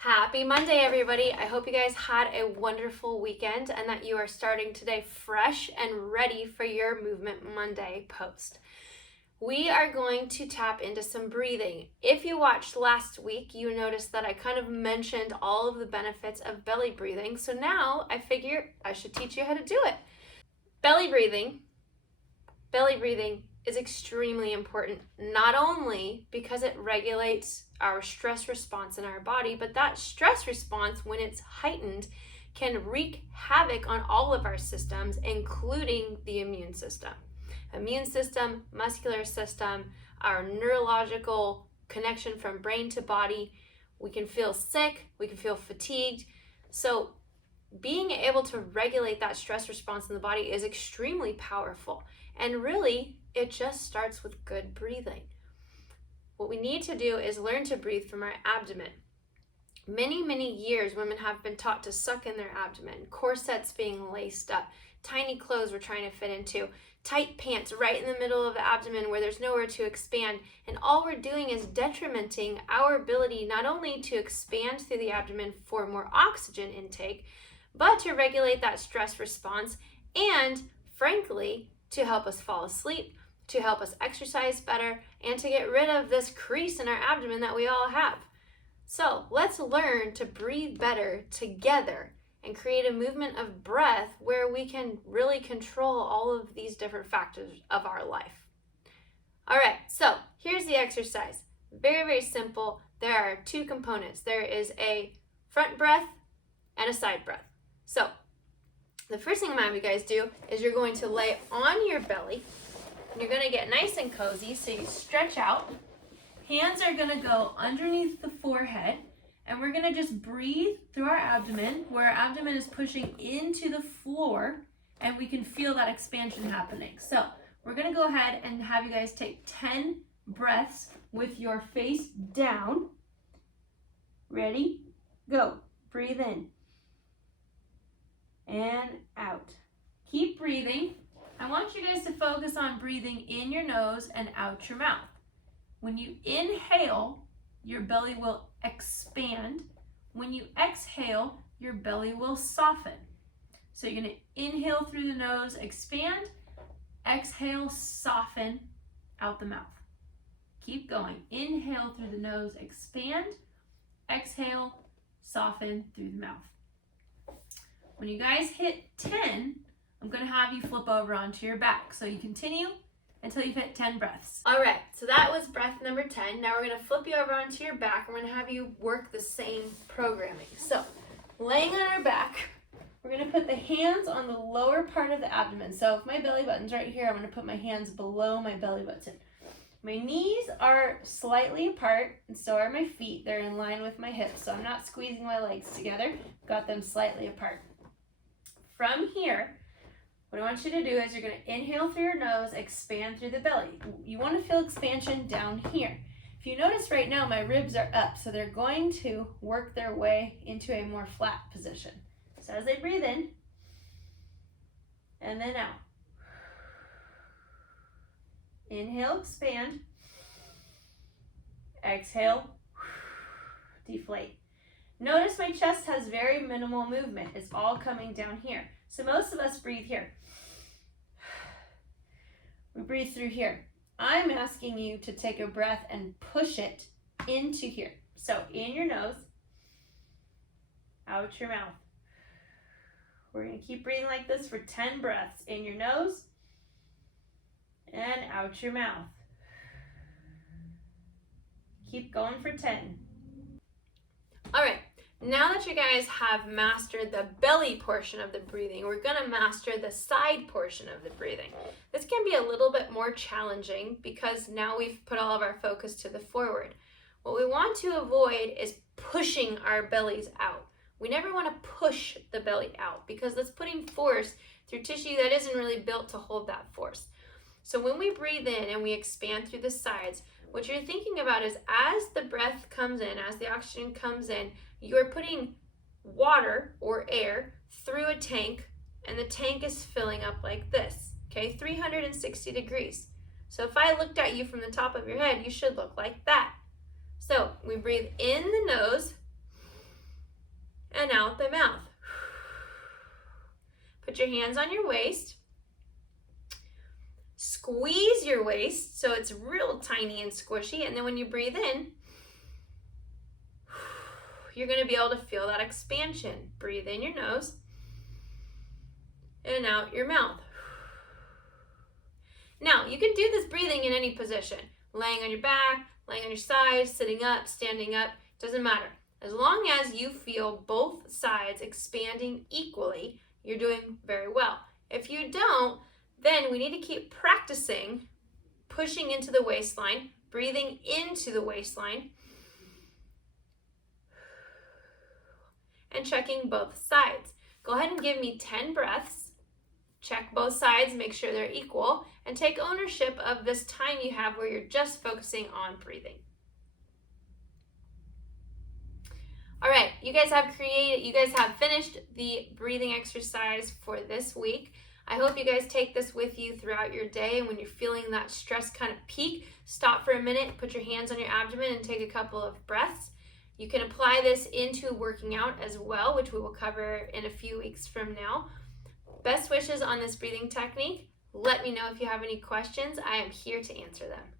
Happy Monday, everybody. I hope you guys had a wonderful weekend and that you are starting today fresh and ready for your Movement Monday post. We are going to tap into some breathing. If you watched last week, you noticed that I kind of mentioned all of the benefits of belly breathing. So now I figure I should teach you how to do it. Belly breathing is extremely important, not only because it regulates our stress response in our body, but that stress response, when it's heightened, can wreak havoc on all of our systems, including the immune system. Immune system, muscular system, our neurological connection from brain to body. We can feel sick, we can feel fatigued. So being able to regulate that stress response in the body is extremely powerful. And really, it just starts with good breathing. What we need to do is learn to breathe from our abdomen. Many years, women have been taught to suck in their abdomen, corsets being laced up, tiny clothes we're trying to fit into, tight pants right in the middle of the abdomen where there's nowhere to expand. And all we're doing is detrimenting our ability not only to expand through the abdomen for more oxygen intake, but to regulate that stress response and, frankly, to help us fall asleep, to help us exercise better, and to get rid of this crease in our abdomen that we all have. So let's learn to breathe better together and create a movement of breath where we can really control all of these different factors of our life. All right, so here's the exercise. Very simple. There are two components. There is a front breath and a side breath. So the first thing I'm going to have you guys do is you're going to lay on your belly. And you're going to get nice and cozy, so you stretch out. Hands are going to go underneath the forehead, and we're going to just breathe through our abdomen, where our abdomen is pushing into the floor, and we can feel that expansion happening. So we're going to go ahead and have you guys take 10 breaths with your face down. Ready? Go. Breathe in and out. Keep breathing. I want you guys to focus on breathing in your nose and out your mouth. When you inhale, your belly will expand. When you exhale, your belly will soften. So you're going to inhale through the nose, expand, exhale, soften out the mouth. Keep going. Inhale through the nose, expand, exhale, soften through the mouth. When you guys hit 10, I'm going to have you flip over onto your back. So you continue until you've hit 10 breaths. All right, so that was breath number 10. Now we're going to flip you over onto your back. And we're going to have you work the same programming. So laying on our back, we're going to put the hands on the lower part of the abdomen. So if my belly button's right here, I'm going to put my hands below my belly button. My knees are slightly apart, and so are my feet. They're in line with my hips, so I'm not squeezing my legs together. Got them slightly apart. From here, what I want you to do is you're going to inhale through your nose, expand through the belly. You want to feel expansion down here. If you notice right now, my ribs are up, so they're going to work their way into a more flat position. So as I breathe in, and then out. Inhale, expand. Exhale, deflate. Notice my chest has very minimal movement. It's all coming down here. So most of us breathe here. We breathe through here. I'm asking you to take a breath and push it into here. So in your nose, out your mouth. We're going to keep breathing like this for 10 breaths. In your nose and out your mouth. Keep going for 10. All right. Now that you guys have mastered the belly portion of the breathing, we're going to master the side portion of the breathing. This can be a little bit more challenging because now we've put all of our focus to the forward. What we want to avoid is pushing our bellies out. We never want to push the belly out because that's putting force through tissue that isn't really built to hold that force. So when we breathe in and we expand through the sides, what you're thinking about is as the breath comes in, as the oxygen comes in, you're putting water or air through a tank, and the tank is filling up like this, okay, 360 degrees. So if I looked at you from the top of your head, you should look like that. So we breathe in the nose, and out the mouth. Put your hands on your waist. Squeeze your waist so it's real tiny and squishy, and then when you breathe in, you're going to be able to feel that expansion. Breathe in your nose and out your mouth. Now, you can do this breathing in any position. Laying on your back, laying on your side, sitting up, standing up, doesn't matter. As long as you feel both sides expanding equally, you're doing very well. If you don't, then we need to keep practicing pushing into the waistline, breathing into the waistline, and checking both sides. Go ahead and give me 10 breaths. Check both sides, make sure they're equal, and take ownership of this time you have where you're just focusing on breathing. All right, you guys have finished the breathing exercise for this week. I hope you guys take this with you throughout your day, and when you're feeling that stress kind of peak, stop for a minute, put your hands on your abdomen, and take a couple of breaths. You can apply this into working out as well, which we will cover in a few weeks from now. Best wishes on this breathing technique. Let me know if you have any questions. I am here to answer them.